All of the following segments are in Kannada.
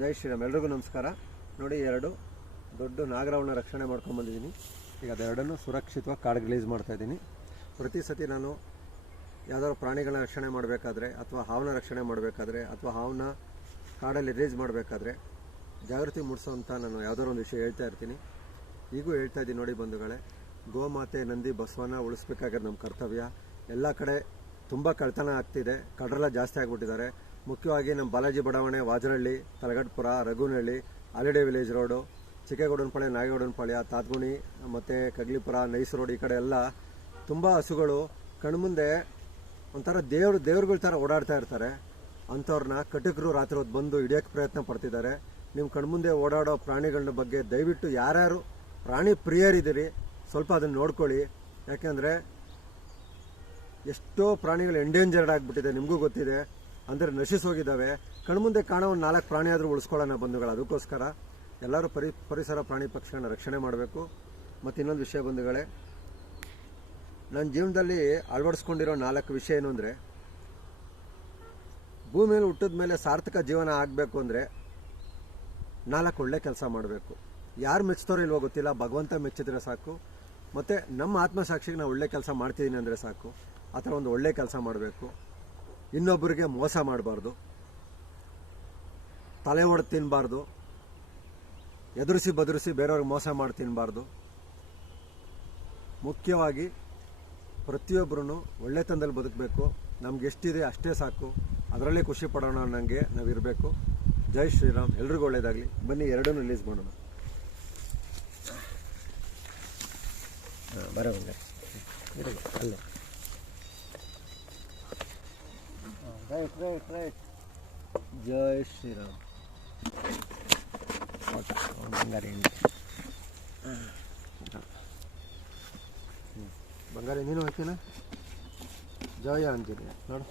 ಜೈ ಶ್ರೀರಾಮ್. ಎಲ್ರಿಗೂ ನಮಸ್ಕಾರ. ನೋಡಿ, ಎರಡು ದೊಡ್ಡ ನಾಗರವನ್ನ ರಕ್ಷಣೆ ಮಾಡ್ಕೊಂಬಂದಿದ್ದೀನಿ ಈಗ ಅದೆರಡನ್ನು ಸುರಕ್ಷಿತವಾಗಿ ಕಾಡಿಗೆ ರಿಲೀಸ್ ಮಾಡ್ತಾ ಇದ್ದೀನಿ. ಪ್ರತಿ ಸತಿ ನಾನು ಯಾವ್ದಾದ್ರು ಪ್ರಾಣಿಗಳನ್ನ ರಕ್ಷಣೆ ಮಾಡಬೇಕಾದ್ರೆ ಅಥವಾ ಹಾವನ್ನ ರಕ್ಷಣೆ ಮಾಡಬೇಕಾದ್ರೆ ಅಥವಾ ಹಾವನ್ನ ಕಾಡಲ್ಲಿ ರಿಲೀಸ್ ಮಾಡಬೇಕಾದ್ರೆ ಜಾಗೃತಿ ಮೂಡಿಸೋಂಥ ನಾನು ಯಾವ್ದಾದ್ರು ಒಂದು ವಿಷಯ ಹೇಳ್ತಾ ಇರ್ತೀನಿ. ಈಗೂ ಹೇಳ್ತಾ ಇದ್ದೀನಿ ನೋಡಿ ಬಂಧುಗಳೇ, ಗೋಮಾತೆ ನಂದಿ ಬಸವನ ಉಳಿಸ್ಬೇಕಾಗಿರೋದು ನಮ್ಮ ಕರ್ತವ್ಯ. ಎಲ್ಲ ಕಡೆ ತುಂಬ ಕಳ್ತನ ಆಗ್ತಿದೆ. ಕಡ್ರೆಲ್ಲ ಜಾಸ್ತಿ ಆಗಿಬಿಟ್ಟಿದ್ದಾರೆ. ಮುಖ್ಯವಾಗಿ ನಮ್ಮ ಬಾಲಾಜಿ ಬಡಾವಣೆ, Vajarahalli ತಲಗಡ್ಪುರ Raghunahalli holiday village road, ಚಿಕ್ಕೇಗೌಡನಪಾಳ್ಯ, ನಾಗೇಗೌಡನಪಾಳ್ಯ, ತಾತ್ಗುಣಿ, ಮತ್ತು ಕಗ್ಲಿಪುರ, ನೈಸ್ ರೋಡ್ ಈ ಕಡೆ ಎಲ್ಲ ತುಂಬ ಹಸುಗಳು. ಕಣ್ಮುಂದೆ ಒಂಥರ ದೇವ್ರ, ದೇವ್ರುಗಳ ಥರ ಓಡಾಡ್ತಾ ಇರ್ತಾರೆ. ಅಂಥವ್ರನ್ನ ಕಟಕರು ರಾತ್ರಿ ಹೊತ್ತು ಬಂದು ಹಿಡಿಯೋಕ್ಕೆ ಪ್ರಯತ್ನ ಪಡ್ತಿದ್ದಾರೆ. ನಿಮ್ಮ ಕಣ್ಮುಂದೆ ಓಡಾಡೋ ಪ್ರಾಣಿಗಳ ಬಗ್ಗೆ ದಯವಿಟ್ಟು ಯಾರ್ಯಾರು ಪ್ರಾಣಿ ಪ್ರಿಯರಿದ್ದೀರಿ, ಸ್ವಲ್ಪ ಅದನ್ನು ನೋಡ್ಕೊಳ್ಳಿ. ಯಾಕೆಂದರೆ ಎಷ್ಟೋ ಪ್ರಾಣಿಗಳು ಎಂಡೇಂಜರ್ಡ್ ಆಗಿಬಿಟ್ಟಿದೆ, ನಿಮಗೂ ಗೊತ್ತಿದೆ. ಅಂದರೆ ನಶಿಸೋಗಿದ್ದಾವೆ ಕಣ್ಮುಂದೆ ಕಾಣೋ ಒಂದು ನಾಲ್ಕು ಪ್ರಾಣಿ ಆದರೂ ಉಳಿಸ್ಕೊಳ್ಳೋಣ ಬಂಧುಗಳು. ಅದಕ್ಕೋಸ್ಕರ ಎಲ್ಲರೂ ಪರಿ, ಪರಿಸರ ಪ್ರಾಣಿ ಪಕ್ಷಿಗಳನ್ನ ರಕ್ಷಣೆ ಮಾಡಬೇಕು. ಮತ್ತು ಇನ್ನೊಂದು ವಿಷಯ ಬಂಧುಗಳೇ ನನ್ನ ಜೀವನದಲ್ಲಿ ಅಳವಡಿಸ್ಕೊಂಡಿರೋ ನಾಲ್ಕು ವಿಷಯ ಏನು ಅಂದರೆ ಭೂಮಿಯಲ್ಲಿ ಹುಟ್ಟಿದ ಮೇಲೆ ಸಾರ್ಥಕ ಜೀವನ ಆಗಬೇಕು ಅಂದರೆ ನಾಲ್ಕು ಒಳ್ಳೆ ಕೆಲಸ ಮಾಡಬೇಕು. ಯಾರು ಮೆಚ್ಚಿದವರು ಇಲ್ವೋ ಗೊತ್ತಿಲ್ಲ, ಭಗವಂತ ಮೆಚ್ಚಿದ್ರೆ ಸಾಕು. ಮತ್ತು ನಮ್ಮ ಆತ್ಮಸಾಕ್ಷಿಗೆ ನಾವು ಒಳ್ಳೆ ಕೆಲಸ ಮಾಡ್ತಿದ್ದೀನಿ ಅಂದರೆ ಸಾಕು. ಆ ಥರ ಒಂದು ಒಳ್ಳೆ ಕೆಲಸ ಮಾಡಬೇಕು. ಇನ್ನೊಬ್ಬರಿಗೆ ಮೋಸ ಮಾಡಬಾರ್ದು. ತಲೆ ಹೊಡೆದು ತಿನ್ನಬಾರ್ದು ಎದುರಿಸಿ ಬದುರಿಸಿ ಬೇರೆಯವ್ರಿಗೆ ಮೋಸ ಮಾಡಿ ತಿನ್ನಬಾರ್ದು ಮುಖ್ಯವಾಗಿ ಪ್ರತಿಯೊಬ್ಬರೂ ಒಳ್ಳೆತನದಲ್ಲಿ ಬದುಕಬೇಕು. ನಮ್ಗೆ ಎಷ್ಟಿದೆ ಅಷ್ಟೇ ಸಾಕು. ಅದರಲ್ಲೇ ಖುಷಿ ಪಡೋಣ ಅನ್ನಂಗೆ ನಾವಿರಬೇಕು ಜೈ ಶ್ರೀರಾಮ್. ಎಲ್ರಿಗೂ ಒಳ್ಳೆಯದಾಗಲಿ ಬನ್ನಿ ಎರಡನ್ನು ರಿಲೀಸ್ ಮಾಡೋಣ. ಬರೋ ಬಂದೆ ಅಲ್ಲೇ. Right right right Jai Shriram ಬಂಗಾರ ಹೆಂಡಿ ಬಂಗಾರಿ ನೀನು ಹಾಕಿನ ಜಯ ಅಂತೀನಿ ನೋಡು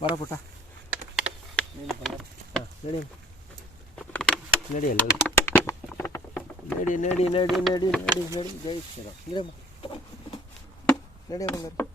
ಬರ ಪುಟ್ಟ ನೀನು ಬಂಗಾರ ನಡಿ ನಡಿ ಅಲ್ಲ ನಡಿ ನಡಿ ನಡಿ ನಡಿ ನಡಿ ನಡಿ ಜೈ ಶ್ರೀರಾಮ್ ನಡಿಯಮ್ಮ ನಡಿಯ ಬಂಗಾರ